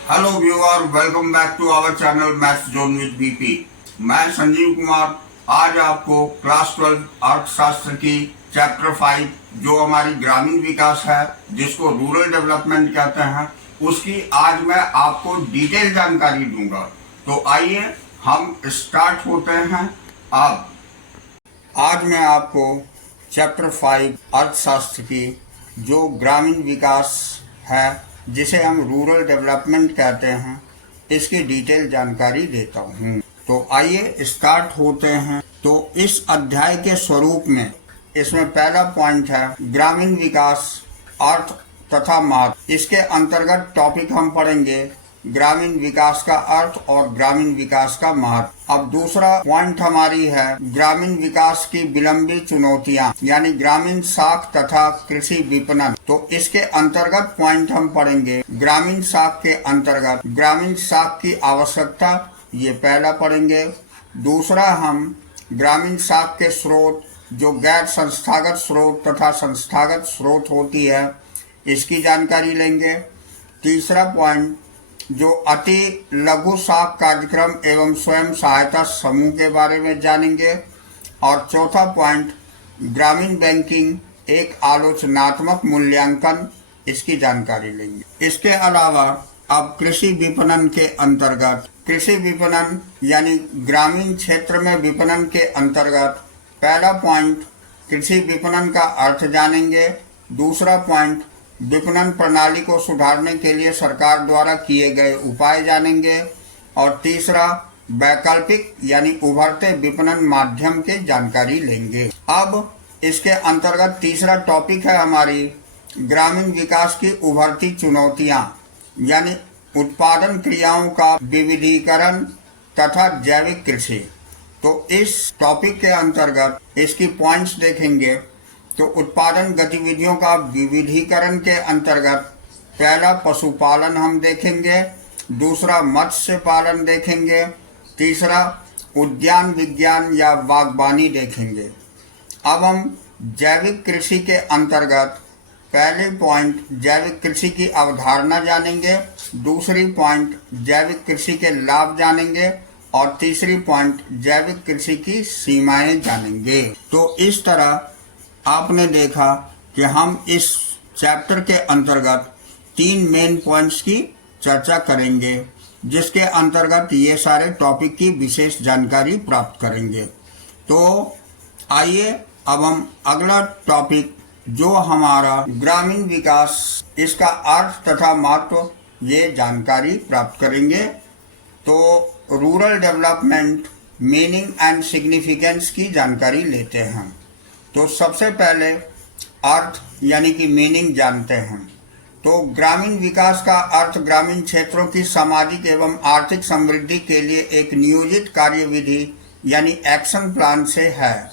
Hello viewer, welcome back to our channel maths zone with BP. मैं संजीव कुमार आज आपको class 12 अर्थशास्त्र की चैप्टर 5 जो हमारी ग्रामीण विकास है, जिसको रूरल डेवलपमेंट कहते हैं, उसकी आज मैं आपको डिटेल जानकारी दूंगा। तो आइए हम स्टार्ट होते हैं। अब आज मैं आपको चैप्टर 5 अर्थशास्त्र की जो ग्रामीण विकास है, जिसे हम रूरल डेवलपमेंट कहते हैं, इसकी डिटेल जानकारी देता हूँ। तो आइए स्टार्ट होते हैं। तो इस अध्याय के स्वरूप में इसमें पहला पॉइंट है ग्रामीण विकास, अर्थ तथा महत्व। इसके अंतर्गत टॉपिक हम पढ़ेंगे ग्रामीण विकास का अर्थ और ग्रामीण विकास का महत्व। अब दूसरा पॉइंट हमारी है ग्रामीण विकास की विलंबित चुनौतियां, यानी ग्रामीण साख तथा कृषि विपणन। तो इसके अंतर्गत पॉइंट हम पढ़ेंगे ग्रामीण साख के अंतर्गत ग्रामीण साख की आवश्यकता, ये पहला पढ़ेंगे। दूसरा हम ग्रामीण साख के स्रोत, जो गैर संस्थागत स्रोत तथा संस्थागत स्रोत होती है, इसकी जानकारी लेंगे। तीसरा पॉइंट जो अति लघु साख कार्यक्रम एवं स्वयं सहायता समूह के बारे में जानेंगे। और चौथा पॉइंट ग्रामीण बैंकिंग एक आलोचनात्मक मूल्यांकन, इसकी जानकारी लेंगे। इसके अलावा अब कृषि विपणन के अंतर्गत कृषि विपणन यानी ग्रामीण क्षेत्र में विपणन के अंतर्गत पहला पॉइंट कृषि विपणन का अर्थ जानेंगे। दूसरा पॉइंट विपणन प्रणाली को सुधारने के लिए सरकार द्वारा किए गए उपाय जानेंगे। और तीसरा वैकल्पिक यानी उभरते विपणन माध्यम की जानकारी लेंगे। अब इसके अंतर्गत तीसरा टॉपिक है हमारी ग्रामीण विकास की उभरती चुनौतियां, यानी उत्पादन क्रियाओं का विविधीकरण तथा जैविक कृषि। तो इस टॉपिक के अंतर्गत इसकी पॉइंट्स देखेंगे। तो उत्पादन गतिविधियों का विविधीकरण के अंतर्गत पहला पशुपालन हम देखेंगे, दूसरा मत्स्य पालन देखेंगे, तीसरा उद्यान विज्ञान या बागवानी देखेंगे। अब हम जैविक कृषि के अंतर्गत पहले पॉइंट जैविक कृषि की अवधारणा जानेंगे, दूसरी पॉइंट जैविक कृषि के लाभ जानेंगे और तीसरी पॉइंट जैविक कृषि की सीमाएं जानेंगे। तो इस तरह आपने देखा कि हम इस चैप्टर के अंतर्गत 3 मेन पॉइंट्स की चर्चा करेंगे, जिसके अंतर्गत ये सारे टॉपिक की विशेष जानकारी प्राप्त करेंगे। तो आइए अब हम अगला टॉपिक जो हमारा ग्रामीण विकास, इसका अर्थ तथा महत्व, ये जानकारी प्राप्त करेंगे। तो rural development meaning and significance की जानकारी लेते हैं। तो सबसे पहले अर्थ यानी कि मीनिंग जानते हैं। तो ग्रामीण विकास का अर्थ ग्रामीण क्षेत्रों की सामाजिक एवं आर्थिक समृद्धि के लिए एक नियोजित कार्यविधि यानी एक्शन प्लान से है।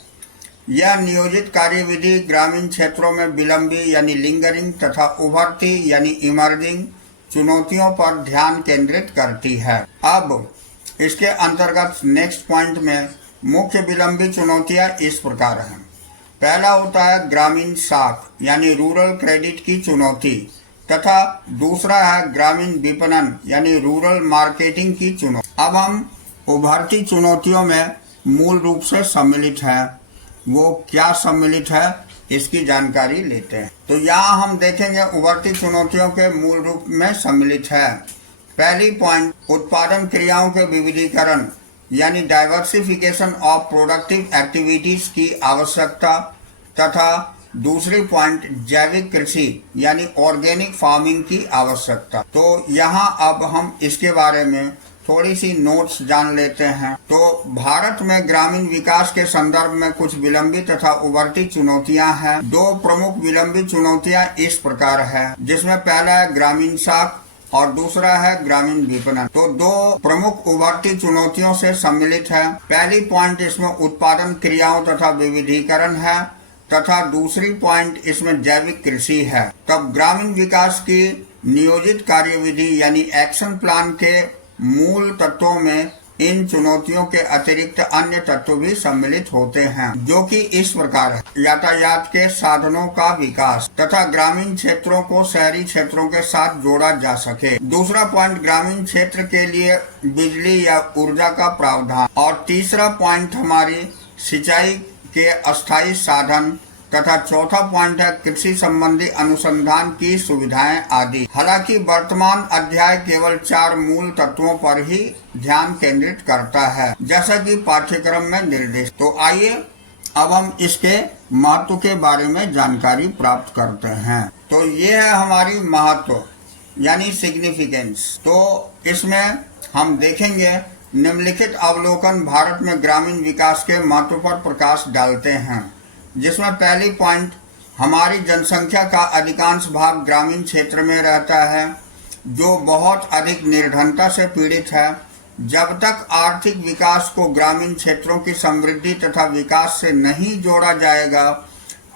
यह नियोजित कार्यविधि ग्रामीण क्षेत्रों में विलंबी यानी लिंगरिंग तथा उभरती यानी इमर्जिंग चुनौतियों पर ध्यान केंद्रित करती है। अब इसके अंतर्गत नेक्स्ट पॉइंट में मुख्य विलंबी चुनौतियां इस प्रकार हैं। पहला होता है ग्रामीण साख यानी रूरल क्रेडिट की चुनौती, तथा दूसरा है ग्रामीण विपणन यानी रूरल मार्केटिंग की चुनौती। अब हम उभरती चुनौतियों में मूल रूप से सम्मिलित है, वो क्या सम्मिलित है इसकी जानकारी लेते हैं। तो यहाँ हम देखेंगे उभरती चुनौतियों के मूल रूप में सम्मिलित है। पहली पॉइंट उत्पादन क्रियाओं के विविधीकरण यानी डाइवर्सिफिकेशन ऑफ प्रोडक्टिव एक्टिविटीज की आवश्यकता, तथा दूसरी पॉइंट जैविक कृषि यानी ऑर्गेनिक फार्मिंग की आवश्यकता। तो यहाँ अब हम इसके बारे में थोड़ी सी नोट्स जान लेते हैं। तो भारत में ग्रामीण विकास के संदर्भ में कुछ विलंबित तथा उभरती चुनौतियां हैं। 2 प्रमुख विलंबित चुनौतियां इस प्रकार है, जिसमें पहला है ग्रामीण साख और दूसरा है ग्रामीण विपणन। तो 2 प्रमुख उभरती चुनौतियों से सम्मिलित है। पहली पॉइंट इसमें उत्पादन क्रियाओं तथा विविधीकरण है, तथा दूसरी पॉइंट इसमें जैविक कृषि है। तब ग्रामीण विकास की नियोजित कार्यविधि यानी एक्शन प्लान के मूल तत्वों में इन चुनौतियों के अतिरिक्त अन्य तत्व भी सम्मिलित होते हैं, जो कि इस प्रकार है: यातायात के साधनों का विकास तथा ग्रामीण क्षेत्रों को शहरी क्षेत्रों के साथ जोड़ा जा सके। दूसरा पॉइंट, ग्रामीण क्षेत्र के लिए बिजली या ऊर्जा का प्रावधान। और तीसरा पॉइंट हमारी सिंचाई के अस्थायी साधन तथा चौथा पॉइंट है कृषि संबंधी अनुसंधान की सुविधाएं आदि। हालांकि वर्तमान अध्याय केवल 4 मूल तत्वों पर ही ध्यान केंद्रित करता है, जैसा कि पाठ्यक्रम में निर्देश। तो आइए अब हम इसके महत्व के बारे में जानकारी प्राप्त करते हैं। तो ये है हमारी महत्व यानी सिग्निफिकेंस। तो इसमें हम देखेंगे निम्नलिखित अवलोकन भारत में ग्रामीण विकास के महत्व पर प्रकाश डालते हैं, जिसमें पहली पॉइंट, हमारी जनसंख्या का अधिकांश भाग ग्रामीण क्षेत्र में रहता है, जो बहुत अधिक निर्धनता से पीड़ित है। जब तक आर्थिक विकास को ग्रामीण क्षेत्रों की समृद्धि तथा विकास से नहीं जोड़ा जाएगा,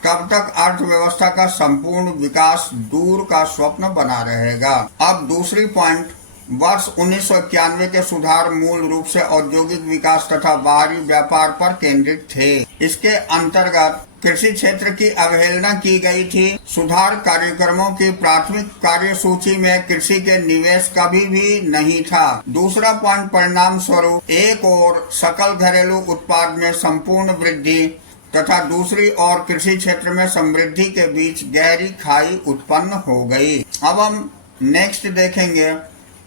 तब तक अर्थव्यवस्था का संपूर्ण विकास दूर का स्वप्न बना रहेगा। अब दूसरी पॉइंट, वर्ष 1991 के सुधार मूल रूप से औद्योगिक विकास तथा बाहरी व्यापार पर केंद्रित थे। इसके अंतर्गत कृषि क्षेत्र की अवहेलना की गई थी। सुधार कार्यक्रमों की प्राथमिक कार्यसूची में कृषि के निवेश कभी भी नहीं था। दूसरा पॉइंट, परिणाम स्वरूप एक ओर सकल घरेलू उत्पाद में संपूर्ण वृद्धि तथा दूसरी ओर कृषि क्षेत्र में समृद्धि के बीच गहरी खाई उत्पन्न हो गई। अब हम नेक्स्ट देखेंगे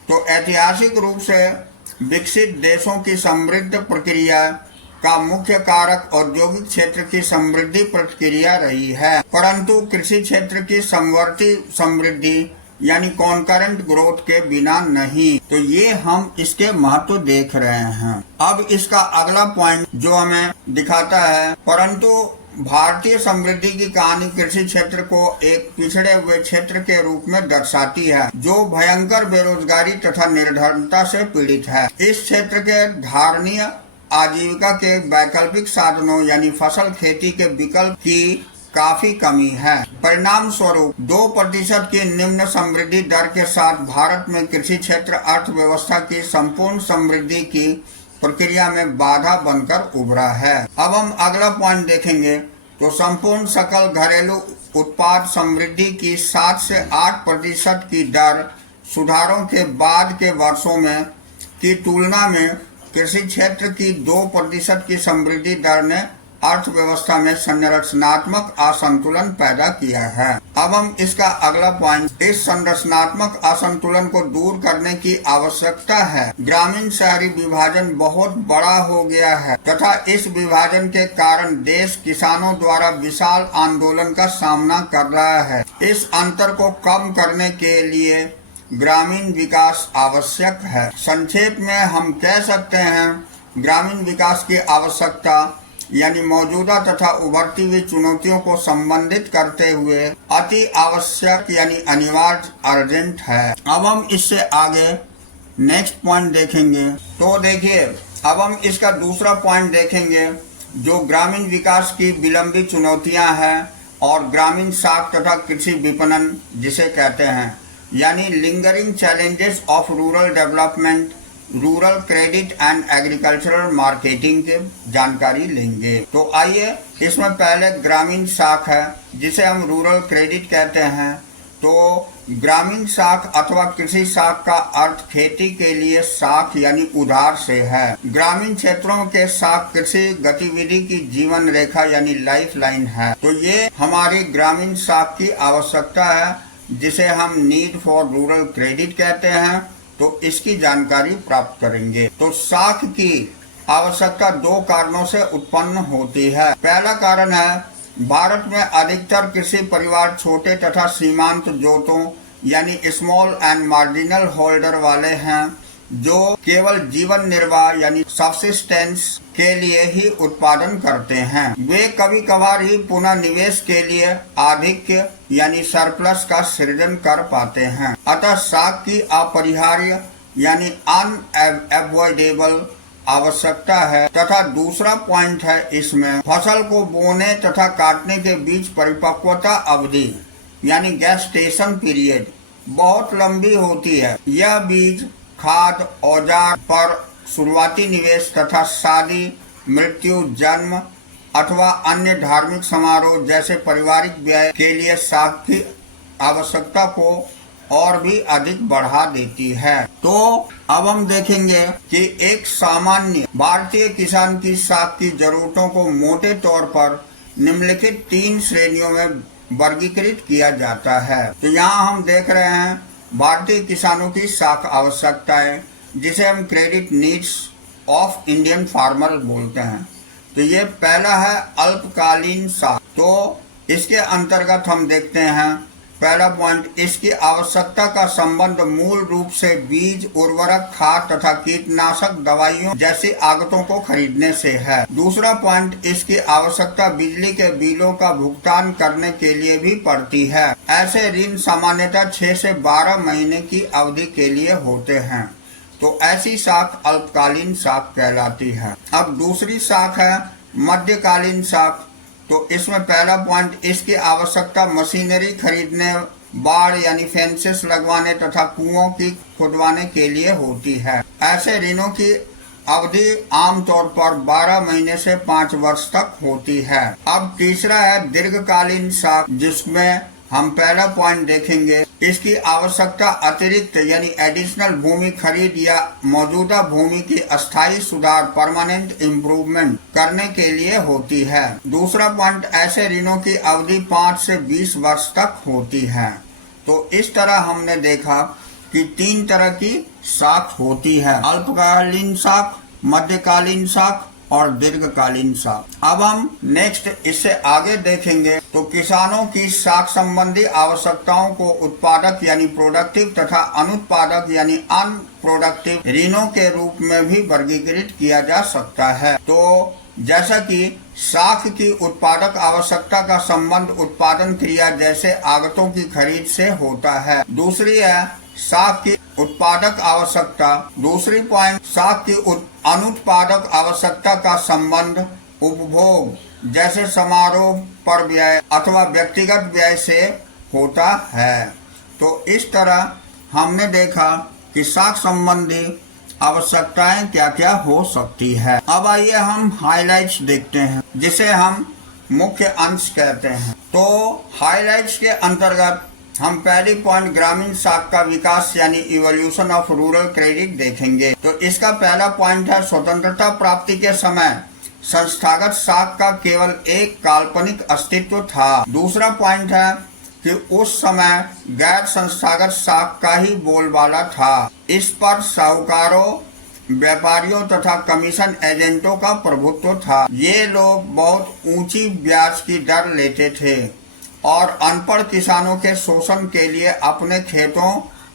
तो ऐतिहासिक रूप से विकसित देशों की समृद्ध प्रक्रिया का मुख्य कारक औद्योगिक क्षेत्र की समृद्धि प्रक्रिया रही है, परंतु कृषि क्षेत्र की समवर्ती समृद्धि यानी कॉन्करेंट ग्रोथ के बिना नहीं। तो ये हम इसके महत्व देख रहे हैं। अब इसका अगला पॉइंट जो हमें दिखाता है, परंतु भारतीय समृद्धि की कहानी कृषि क्षेत्र को एक पिछड़े हुए क्षेत्र के रूप में दर्शाती है, जो भयंकर बेरोजगारी तथा निर्धनता से पीड़ित है। इस क्षेत्र के धारणीय आजीविका के वैकल्पिक साधनों यानी फसल खेती के विकल्प की काफी कमी है। परिणाम स्वरूप 2% की निम्न समृद्धि दर के साथ भारत में कृषि क्षेत्र अर्थव्यवस्था की संपूर्ण समृद्धि की प्रक्रिया में बाधा बनकर उभरा है। अब हम अगला पॉइंट देखेंगे तो संपूर्ण सकल घरेलू उत्पाद समृद्धि की 7 से 8% की दर सुधारों के बाद के वर्षों में की तुलना में कृषि क्षेत्र की 2% की समृद्धि दर ने अर्थव्यवस्था में संरचनात्मक असंतुलन पैदा किया है। अब हम इसका अगला पॉइंट, इस संरचनात्मक असंतुलन को दूर करने की आवश्यकता है। ग्रामीण शहरी विभाजन बहुत बड़ा हो गया है तथा इस विभाजन के कारण देश किसानों द्वारा विशाल आंदोलन का सामना कर रहा है। इस अंतर को कम करने के लिए ग्रामीण विकास आवश्यक है। संक्षेप में हम कह सकते हैं ग्रामीण विकास की आवश्यकता यानी मौजूदा तथा उभरती हुई चुनौतियों को संबंधित करते हुए अति आवश्यक यानी अनिवार्य अर्जेंट है। अब हम इससे आगे नेक्स्ट पॉइंट देखेंगे। तो देखिए अब हम इसका दूसरा पॉइंट देखेंगे जो ग्रामीण विकास की विलंबित चुनौतियां हैं और ग्रामीण साख तथा कृषि विपणन जिसे कहते हैं यानी lingering challenges of rural development, rural credit and agricultural marketing के जानकारी लेंगे। तो आइए इसमें पहले ग्रामीण साख है जिसे हम रूरल क्रेडिट कहते हैं। तो ग्रामीण साख अथवा कृषि साख का अर्थ खेती के लिए साख यानी उधार से है। ग्रामीण क्षेत्रों के साख कृषि गतिविधि की जीवन रेखा यानी लाइफ लाइन है। तो ये हमारी ग्रामीण साख की आवश्यकता है जिसे हम नीड फॉर रूरल क्रेडिट कहते हैं। तो इसकी जानकारी प्राप्त करेंगे। तो साख की आवश्यकता 2 कारणों से उत्पन्न होती है। पहला कारण है भारत में अधिकतर कृषि परिवार छोटे तथा सीमांत जोतों यानी स्मॉल एंड मार्जिनल होल्डर वाले हैं, जो केवल जीवन निर्वाह यानी सब्सिस्टेंस के लिए ही उत्पादन करते हैं। वे कभी कभार ही पुनः निवेश के लिए आधिक्य यानी सरप्लस का सृजन कर पाते हैं। अतः साख की अपरिहार्य यानी अनअवॉइडेबल आवश्यकता है। तथा दूसरा पॉइंट है इसमें फसल को बोने तथा काटने के बीच परिपक्वता अवधि यानी गेस्टेशन पीरियड बहुत लंबी होती है। यह बीज खाद औजार पर शुरुआती निवेश तथा शादी, मृत्यु, जन्म अथवा अन्य धार्मिक समारोह जैसे पारिवारिक व्यय के लिए साख की आवश्यकता को और भी अधिक बढ़ा देती है। तो अब हम देखेंगे कि एक सामान्य भारतीय किसान की साख की जरूरतों को मोटे तौर पर निम्नलिखित 3 श्रेणियों में वर्गीकृत किया जाता है। तो यहाँ हम देख रहे हैं भारतीय किसानों की साख आवश्यकताएं, जिसे हम credit needs of Indian farmer बोलते हैं। तो ये पहला है अल्पकालीन साख। तो इसके अंतर्गत हम देखते हैं पहला पॉइंट, इसकी आवश्यकता का संबंध मूल रूप से बीज, उर्वरक, खाद तथा कीटनाशक दवाइयों जैसी आगतों को खरीदने से है। दूसरा पॉइंट, इसकी आवश्यकता बिजली के बिलों का भुगतान करने के लिए भी पड़ती है। ऐसे ऋण सामान्यतः 6 से 12 महीने की अवधि के लिए होते हैं। तो ऐसी साख अल्पकालीन साख कहलाती है। अब दूसरी साख है मध्यकालीन साख। तो इसमें पहला पॉइंट, इसकी आवश्यकता मशीनरी खरीदने, बाड़ यानी फेंसेस लगवाने तथा कुओं की खुदवाने के लिए होती है। ऐसे ऋणों की अवधि आमतौर पर 12 महीने से 5 वर्ष तक होती है। अब तीसरा है दीर्घकालीन साख, जिसमें हम पहला पॉइंट देखेंगे, इसकी आवश्यकता अतिरिक्त यानी एडिशनल भूमि खरीद या मौजूदा भूमि की अस्थायी सुधार, परमानेंट इम्प्रूवमेंट करने के लिए होती है। दूसरा पॉइंट, ऐसे ऋणों की अवधि 5 से 20 वर्ष तक होती है। तो इस तरह हमने देखा कि 3 तरह की साख होती है, अल्पकालीन साख, मध्यकालीन साख और दीर्घकालीन साख। अब हम नेक्स्ट इससे आगे देखेंगे तो किसानों की साख संबंधी आवश्यकताओं को उत्पादक यानी प्रोडक्टिव तथा अनुत्पादक यानी अनप्रोडक्टिव ऋणों के रूप में भी वर्गीकृत किया जा सकता है। तो जैसा कि साख की उत्पादक आवश्यकता का संबंध उत्पादन क्रिया जैसे आगतों की खरीद से होता है। दूसरी है साख की उत्पादक आवश्यकता। दूसरी पॉइंट, साख की अनुत्पादक आवश्यकता का संबंध उपभोग जैसे समारोह पर व्यय अथवा व्यक्तिगत व्यय से होता है। तो इस तरह हमने देखा कि साख संबंधी आवश्यकताएं क्या क्या हो सकती है। अब आइए हम हाइलाइट्स देखते हैं, जिसे हम मुख्य अंश कहते हैं। तो हाइलाइट्स के अंतर्गत हम पहली पॉइंट ग्रामीण साख का विकास यानी इवोल्यूशन ऑफ रूरल क्रेडिट देखेंगे। तो इसका पहला पॉइंट है स्वतंत्रता प्राप्ति के समय संस्थागत साख का केवल एक काल्पनिक अस्तित्व था। दूसरा पॉइंट है कि उस समय गैर संस्थागत साख का ही बोलबाला था। इस पर साहूकारों, व्यापारियों तथा कमीशन एजेंटों का प्रभुत्व था। ये लोग बहुत ऊंची ब्याज की दर लेते थे और अनपढ़ किसानों के शोषण के लिए अपने खेतों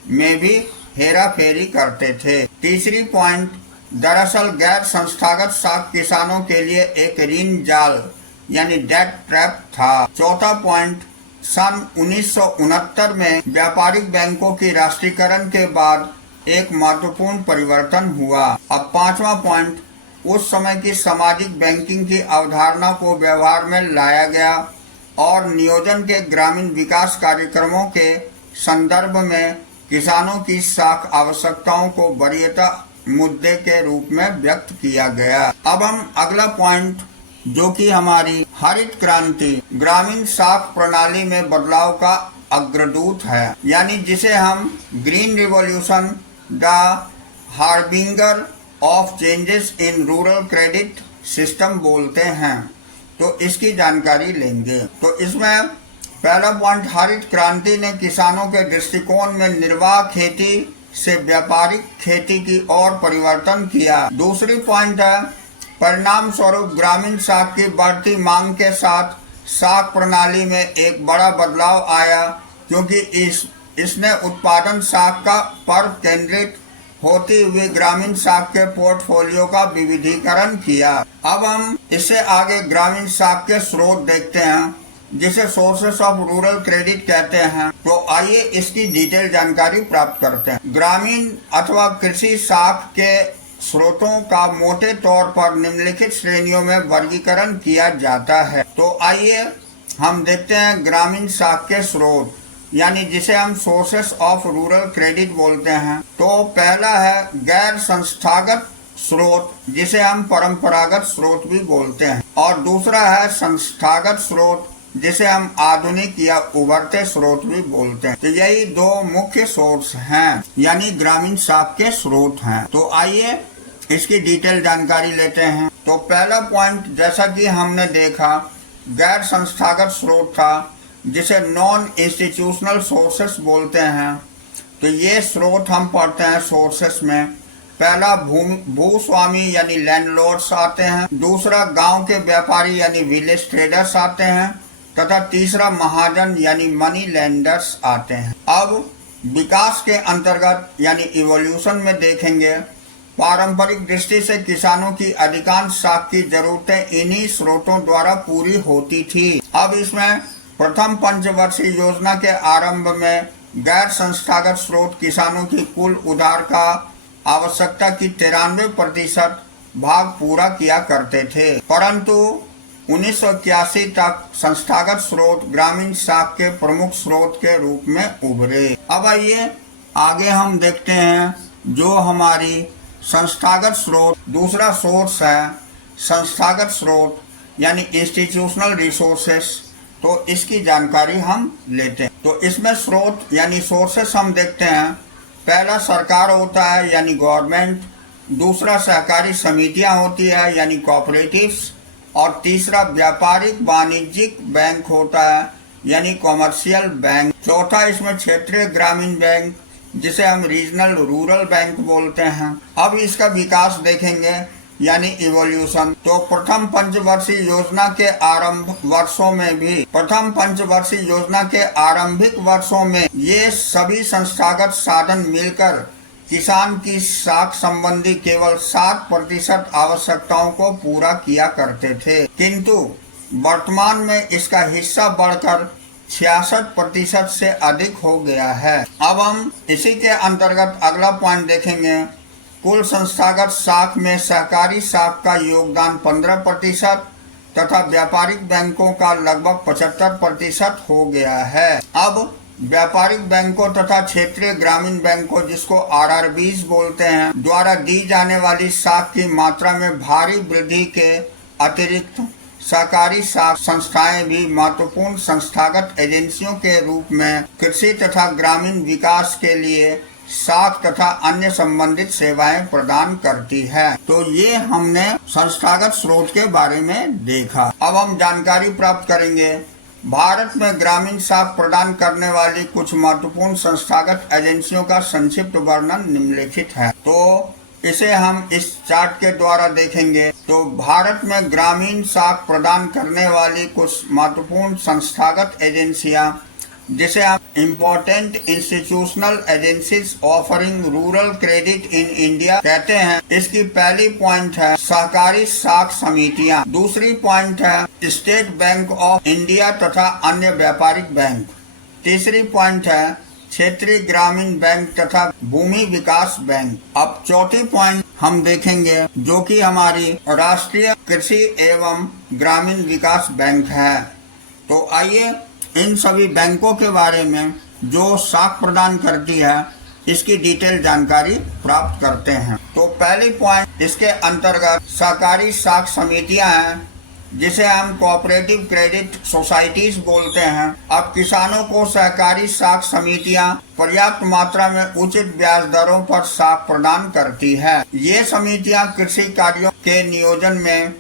में भी हेराफेरी करते थे। तीसरी पॉइंट, दरअसल गैर संस्थागत साख किसानों के लिए एक ऋण जाल यानी डेट ट्रैप था। चौथा पॉइंट, सन 1969 में व्यापारिक बैंकों की राष्ट्रीयकरण के बाद एक महत्वपूर्ण परिवर्तन हुआ। अब पांचवा पॉइंट, उस समय की सामाजिक बैंकिंग की अवधारणा को व्यवहार में लाया गया और नियोजन के ग्रामीण विकास कार्यक्रमों के संदर्भ में किसानों की साख आवश्यकताओं को वरीयता मुद्दे के रूप में व्यक्त किया गया। अब हम अगला पॉइंट, जो कि हमारी हरित क्रांति ग्रामीण साख प्रणाली में बदलाव का अग्रदूत है, यानी जिसे हम green revolution, the harbinger of changes in rural credit system बोलते हैं। तो इसकी जानकारी लेंगे। तो इसमें पहला पॉइंट, हरित क्रांति ने किसानों के दृष्टिकोण में निर्वाह खेती से व्यापारिक खेती की ओर परिवर्तन किया। दूसरी पॉइंट है, परिणाम स्वरूप ग्रामीण साख की बढ़ती मांग के साथ साख प्रणाली में एक बड़ा बदलाव आया, क्योंकि इसने उत्पादन साख का पर केंद्रित होती हुई ग्रामीण साख के पोर्टफोलियो का विविधीकरण किया। अब हम इससे आगे ग्रामीण साख के स्रोत देखते हैं, जिसे सोर्सेस ऑफ रूरल क्रेडिट कहते हैं। तो आइए इसकी डिटेल जानकारी प्राप्त करते हैं। ग्रामीण अथवा कृषि साख के स्रोतों का मोटे तौर पर निम्नलिखित श्रेणियों में वर्गीकरण किया जाता है। तो आइए हम देखते हैं ग्रामीण साख के स्रोत, यानी जिसे हम सोर्सेस ऑफ रूरल क्रेडिट बोलते हैं। तो पहला है गैर संस्थागत स्रोत जिसे हम परंपरागत स्रोत भी बोलते हैं, और दूसरा है संस्थागत स्रोत जिसे हम आधुनिक या उभरते स्रोत भी बोलते हैं। तो यही दो मुख्य सोर्स हैं, यानी ग्रामीण साख के स्रोत हैं। तो आइए इसकी डिटेल जानकारी लेते हैं। तो पहला पॉइंट, जैसा कि हमने देखा, गैर संस्थागत स्रोत था जिसे नॉन इंस्टीट्यूशनल सोर्सेस बोलते हैं। तो ये स्रोत हम पढ़ते हैं सोर्सेस में। पहला भूस्वामी यानी लैंडलॉर्ड्स आते हैं, दूसरा गांव के व्यापारी यानी विलेज ट्रेडर्स आते हैं, तथा तीसरा महाजन यानी मनी लैंडर्स आते हैं। अब विकास के अंतर्गत यानी इवोल्यूशन में देखेंगे, पारंपरिक दृष्टि से किसानों की अधिकांश साख की जरूरतें इन्हीं स्रोतों द्वारा पूरी होती थी। अब इसमें प्रथम पंचवर्षीय योजना के आरंभ में गैर संस्थागत स्रोत किसानों की कुल उधार का आवश्यकता की 93% भाग पूरा किया करते थे, परंतु 1981 तक संस्थागत स्रोत ग्रामीण साख के प्रमुख स्रोत के रूप में उभरे। अब आइए आगे हम देखते हैं जो हमारी संस्थागत स्रोत दूसरा सोर्स है, संस्थागत स्रोत यानी इंस्टीट्यूशनल रिसोर्सेस। तो इसकी जानकारी हम लेते हैं। तो इसमें स्रोत यानी सोर्सेस हम देखते हैं। पहला सरकार होता है यानी गवर्नमेंट, दूसरा सहकारी समितियां होती है यानी कोऑपरेटिव्स, और तीसरा व्यापारिक वाणिज्यिक बैंक होता है यानी कॉमर्शियल बैंक। चौथा इसमें क्षेत्रीय ग्रामीण बैंक जिसे हम रीजनल रूरल बैंक बोलते हैं। अब इसका विकास देखेंगे यानी इवोल्यूशन। तो प्रथम पंचवर्षीय योजना के आरंभिक वर्षों में ये सभी संस्थागत साधन मिलकर किसान की साख संबंधी केवल 7% आवश्यकताओं को पूरा किया करते थे, किंतु वर्तमान में इसका हिस्सा बढ़कर 66% से अधिक हो गया है। अब हम इसी के अंतर्गत अगला पॉइंट देखेंगे। कुल संस्थागत साख में सहकारी साख का योगदान 15% तथा व्यापारिक बैंकों का लगभग 75% हो गया है। अब व्यापारिक बैंकों तथा क्षेत्रीय ग्रामीण बैंकों जिसको RRBs बोलते हैं द्वारा दी जाने वाली साख की मात्रा में भारी वृद्धि के अतिरिक्त सहकारी साख संस्थाएं भी महत्वपूर्ण संस्थागत एजेंसियों के रूप में कृषि तथा ग्रामीण विकास के लिए साख तथा अन्य संबंधित सेवाएं प्रदान करती है। तो ये हमने संस्थागत स्रोत के बारे में देखा। अब हम जानकारी प्राप्त करेंगे भारत में ग्रामीण साख प्रदान करने वाली कुछ महत्वपूर्ण संस्थागत एजेंसियों का संक्षिप्त वर्णन निम्नलिखित है। तो इसे हम इस चार्ट के द्वारा देखेंगे। तो भारत में ग्रामीण साख प्रदान करने वाली कुछ महत्वपूर्ण संस्थागत एजेंसियां जिसे हम important institutional agencies offering rural credit in India कहते हैं। इसकी पहली पॉइंट है सहकारी साख समितियां, दूसरी पॉइंट है स्टेट बैंक ऑफ इंडिया तथा अन्य व्यापारिक बैंक, तीसरी पॉइंट है क्षेत्रीय ग्रामीण बैंक तथा भूमि विकास बैंक। अब चौथी पॉइंट हम देखेंगे जो कि हमारी राष्ट्रीय कृषि एवं ग्रामीण विकास बैंक है। तो आइए इन सभी बैंकों के बारे में जो साख प्रदान करती है इसकी डिटेल जानकारी प्राप्त करते हैं। तो पहली पॉइंट इसके अंतर्गत सहकारी साख समितियां हैं जिसे हम कोऑपरेटिव क्रेडिट सोसाइटीज बोलते हैं। अब किसानों को सहकारी साख समितियां पर्याप्त मात्रा में उचित ब्याज दरों पर साख प्रदान करती है। ये समितियां कृषि कार्यों के नियोजन में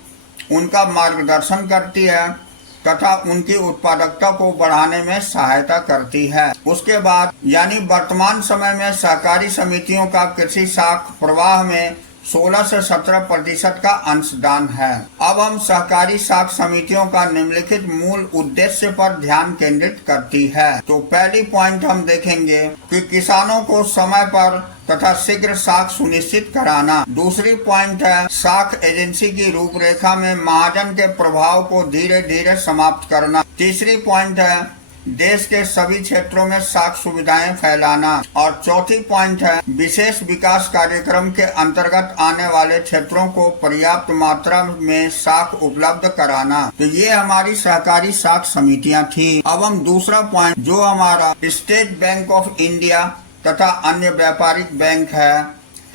उनका मार्गदर्शन करती है तथा उनकी उत्पादकता को बढ़ाने में सहायता करती है। उसके बाद यानी वर्तमान समय में सहकारी समितियों का कृषि साख प्रवाह में 16 से 17% का अंशदान है। अब हम सहकारी साख समितियों का निम्नलिखित मूल उद्देश्य पर ध्यान केंद्रित करती है। तो पहली पॉइंट हम देखेंगे कि किसानों को समय पर तथा शीघ्र साख सुनिश्चित कराना। दूसरी पॉइंट है साख एजेंसी की रूपरेखा में महाजन के प्रभाव को धीरे धीरे समाप्त करना। तीसरी पॉइंट है देश के सभी क्षेत्रों में साख सुविधाएं फैलाना। और चौथी पॉइंट है विशेष विकास कार्यक्रम के अंतर्गत आने वाले क्षेत्रों को पर्याप्त मात्रा में साख उपलब्ध कराना। तो ये हमारी सहकारी साख समितियां थी। अब हम दूसरा पॉइंट जो हमारा स्टेट बैंक ऑफ इंडिया तथा अन्य व्यापारिक बैंक है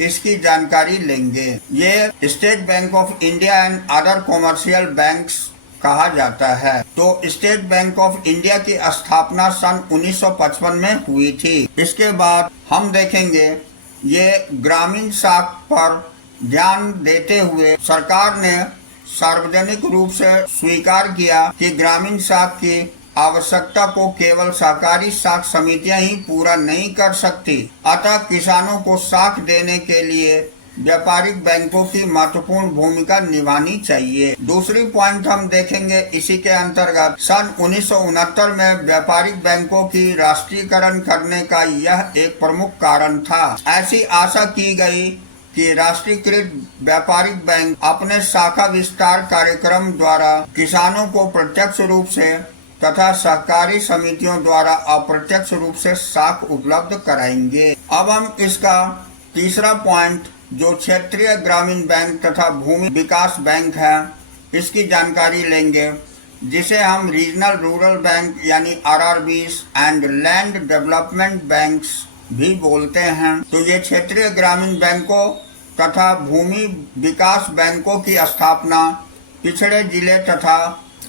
इसकी जानकारी लेंगे। ये state bank of India and other commercial banks कहा जाता है। तो स्टेट बैंक ऑफ इंडिया की स्थापना सन 1955 में हुई थी। इसके बाद हम देखेंगे ये ग्रामीण शाख पर ध्यान देते हुए सरकार ने सार्वजनिक रूप से स्वीकार किया कि ग्रामीण शाख की आवश्यकता को केवल सहकारी साख समितियां ही पूरा नहीं कर सकती, अतः किसानों को साख देने के लिए व्यापारिक बैंकों की महत्वपूर्ण भूमिका निभानी चाहिए। दूसरी पॉइंट हम देखेंगे इसी के अंतर्गत सन 1969 में व्यापारिक बैंकों की राष्ट्रीयकरण करने का यह एक प्रमुख कारण था। ऐसी आशा की गई कि राष्ट्रीयकृत व्यापारिक बैंक अपने शाखा विस्तार कार्यक्रम द्वारा किसानों को प्रत्यक्ष रूप से तथा सहकारी समितियों द्वारा अप्रत्यक्ष रूप से साख उपलब्ध कराएंगे। अब हम इसका तीसरा पॉइंट जो क्षेत्रीय ग्रामीण बैंक तथा भूमि विकास बैंक है इसकी जानकारी लेंगे, जिसे हम रीजनल रूरल बैंक यानी RRBs and land development banks भी बोलते हैं। तो ये क्षेत्रीय ग्रामीण बैंकों तथा भूमि विकास बैंकों की स्थापना पिछड़े जिले तथा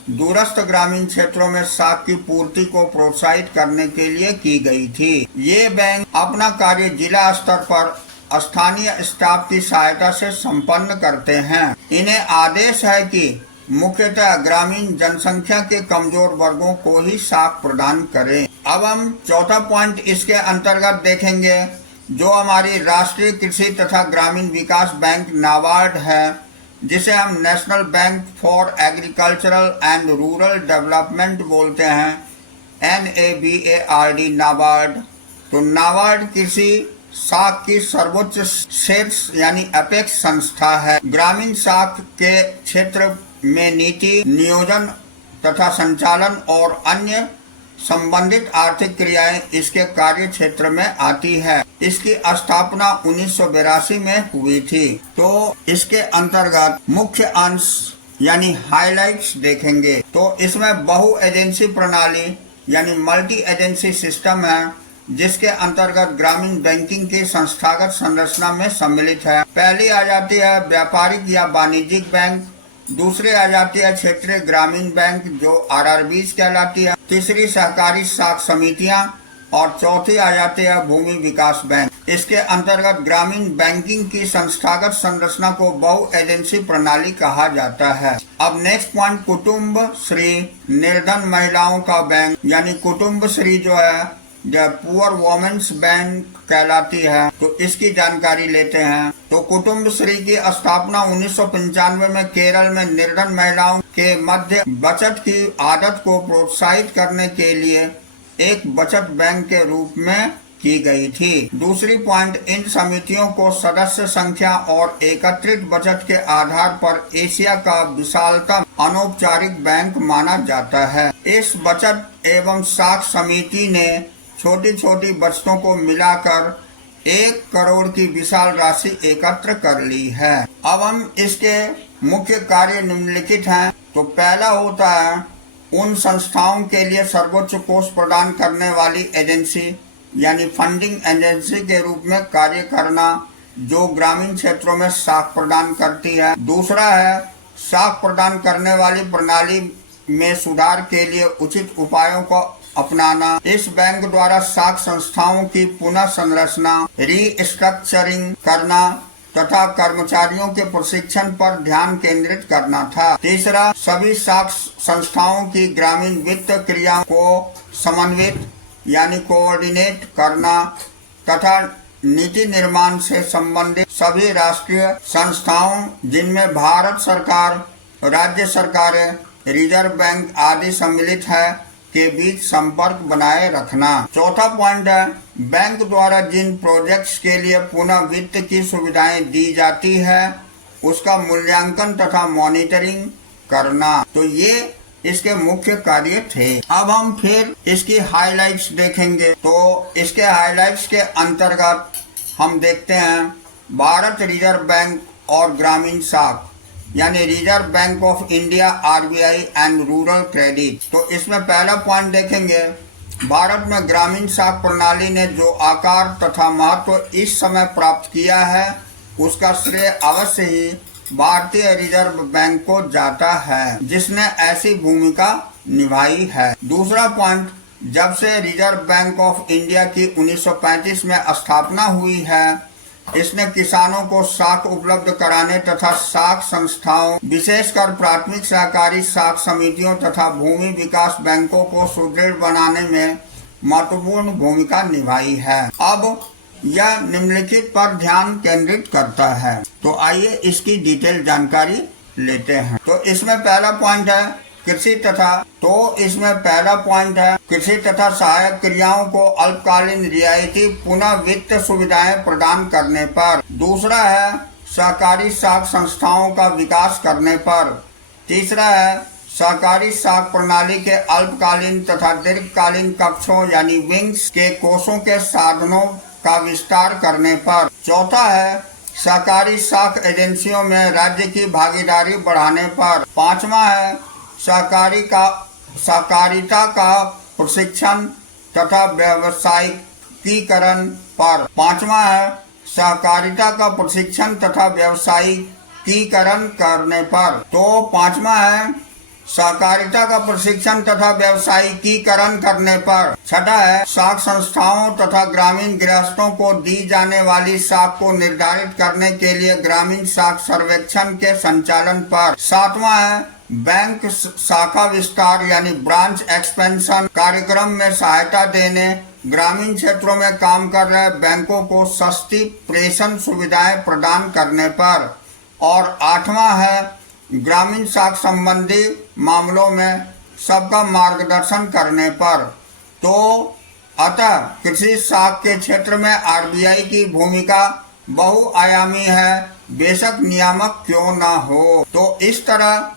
दूरस्थ ग्रामीण क्षेत्रों में साख की पूर्ति को प्रोत्साहित करने के लिए की गई थी। ये बैंक अपना कार्य जिला स्तर पर स्थानीय स्टाफ की सहायता से संपन्न करते हैं। इन्हें आदेश है कि मुख्यतः ग्रामीण जनसंख्या के कमजोर वर्गों को ही साख प्रदान करें। अब हम चौथा पॉइंट इसके अंतर्गत देखेंगे जो हमारी राष्ट्रीय कृषि तथा ग्रामीण विकास बैंक नाबार्ड है, जिसे हम national bank for agricultural and rural development बोलते हैं, NABARD नाबार्ड। तो नाबार्ड कृषि साख की सर्वोच्च शीर्ष यानी अपेक्ष संस्था है। ग्रामीण साख के क्षेत्र में नीति नियोजन तथा संचालन और अन्य संबंधित आर्थिक क्रियाएं इसके कार्य क्षेत्र में आती है। इसकी स्थापना 1982 में हुई थी। तो इसके अंतर्गत मुख्य अंश यानी हाइलाइट्स देखेंगे। तो इसमें बहु एजेंसी प्रणाली यानी मल्टी एजेंसी सिस्टम है, जिसके अंतर्गत ग्रामीण बैंकिंग की संस्थागत संरचना में सम्मिलित है। पहली आ जाती है व्यापारिक या वाणिज्यिक बैंक, दूसरी आ जाती है क्षेत्रीय ग्रामीण बैंक जो RRBs कहलाती है, तीसरी सहकारी साख समितियां और चौथी आ जाती है भूमि विकास बैंक। इसके अंतर्गत ग्रामीण बैंकिंग की संस्थागत संरचना को बहु एजेंसी प्रणाली कहा जाता है। अब नेक्स्ट पॉइंट कुटुंब श्री निर्धन महिलाओं का बैंक यानी कुटुंब श्री जो है पुअर वोमेन्स बैंक कहलाती है। तो इसकी जानकारी लेते हैं। तो कुटुंब श्री की स्थापना 1995 में केरल में निर्धन महिलाओं के मध्य बचत की आदत को प्रोत्साहित करने के लिए एक बचत बैंक के रूप में की गई थी। दूसरी पॉइंट, इन समितियों को सदस्य संख्या और एकत्रित बचत के आधार पर एशिया का विशालतम अनौपचारिक बैंक माना जाता है। इस बचत एवं साख समिति ने छोटी छोटी बचतों को मिलाकर 1 करोड़ की विशाल राशि एकत्र कर ली है। अब हम इसके मुख्य कार्य निम्नलिखित हैं। तो पहला होता है उन संस्थाओं के लिए सर्वोच्च कोष प्रदान करने वाली एजेंसी यानी फंडिंग एजेंसी के रूप में कार्य करना जो ग्रामीण क्षेत्रों में साख प्रदान करती है। दूसरा है साख प्रदान करने वाली प्रणाली में सुधार के लिए उचित उपायों को अपनाना। इस बैंक द्वारा साख संस्थाओं की पुनः संरचना रीस्ट्रक्चरिंग करना तथा कर्मचारियों के प्रशिक्षण पर ध्यान केंद्रित करना था। तीसरा, सभी साख संस्थाओं की ग्रामीण वित्त क्रियाओं को समन्वित यानी कोऑर्डिनेट करना तथा नीति निर्माण से संबंधित सभी राष्ट्रीय संस्थाओं जिनमें भारत सरकार, राज्य सरकारें, रिजर्व बैंक आदि सम्मिलित है के बीच संपर्क बनाए रखना। चौथा पॉइंट है बैंक द्वारा जिन प्रोजेक्ट्स के लिए पुनः वित्त की सुविधाएं दी जाती है उसका मूल्यांकन तथा मॉनिटरिंग करना। तो ये इसके मुख्य कार्य थे। अब हम फिर इसकी हाइलाइट्स देखेंगे। तो इसके हाइलाइट्स के अंतर्गत हम देखते हैं भारत रिजर्व बैंक और ग्रामीण साख यानी reserve bank of India RBI and rural credit. तो इसमें पहला पॉइंट देखेंगे भारत में ग्रामीण साख प्रणाली ने जो आकार तथा महत्व इस समय प्राप्त किया है उसका श्रेय अवश्य ही भारतीय रिजर्व बैंक को जाता है, जिसने ऐसी भूमिका निभाई है। दूसरा पॉइंट, जब से रिजर्व बैंक ऑफ इंडिया की 1935 में स्थापना हुई है, इसने किसानों को साख उपलब्ध कराने तथा साख संस्थाओं, विशेषकर प्राथमिक सहकारी साख समितियों तथा भूमि विकास बैंकों को सुदृढ़ बनाने में महत्वपूर्ण भूमिका निभाई है। अब यह निम्नलिखित पर ध्यान केंद्रित करता है, तो आइए इसकी डिटेल जानकारी लेते हैं। तो इसमें पहला पॉइंट है कृषि तथा सहायक क्रियाओं को अल्पकालीन रियायती पुनः वित्त सुविधाएं प्रदान करने पर। दूसरा है सहकारी साख संस्थाओं का विकास करने पर। तीसरा है सहकारी साख प्रणाली के अल्पकालीन तथा दीर्घकालीन कक्षों यानी विंग्स के कोषों के साधनों का विस्तार करने पर। चौथा है सहकारी साख एजेंसियों में राज्य की भागीदारी बढ़ाने पर। पांचवा है सहकारिता का प्रशिक्षण तथा व्यावसायिकीकरण पर। पांचवा है सहकारिता का प्रशिक्षण तथा व्यावसायिकीकरण करने पर। तो पांचवा है सहकारिता का प्रशिक्षण तथा व्यावसायिकीकरण करने पर। छठा है साख संस्थाओं तथा ग्रामीण गृहस्थों को दी जाने वाली साख को निर्धारित करने के लिए ग्रामीण साख सर्वेक्षण के संचालन पर। सातवां है बैंक शाखा विस्तार यानी ब्रांच एक्सपेंशन कार्यक्रम में सहायता देने, ग्रामीण क्षेत्रों में काम कर रहे बैंकों को सस्ती प्रेषण सुविधाएं प्रदान करने पर। और आठवां है ग्रामीण साख संबंधी मामलों में सबका मार्गदर्शन करने पर। तो अतः कृषि साख के क्षेत्र में आरबीआई की भूमिका बहुआयामी है, बेशक नियामक क्यों न हो। तो इस तरह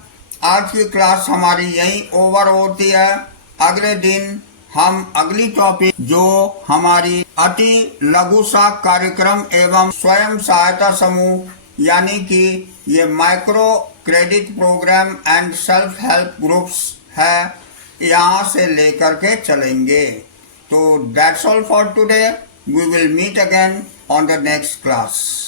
आज की क्लास हमारी यही ओवर होती है। अगले दिन हम अगली टॉपिक जो हमारी अति लघु साख कार्यक्रम एवं स्वयं सहायता समूह यानी कि ये micro credit programme and self help groups है, यहाँ से लेकर के चलेंगे। तो that's all for today, we will meet again on the next class.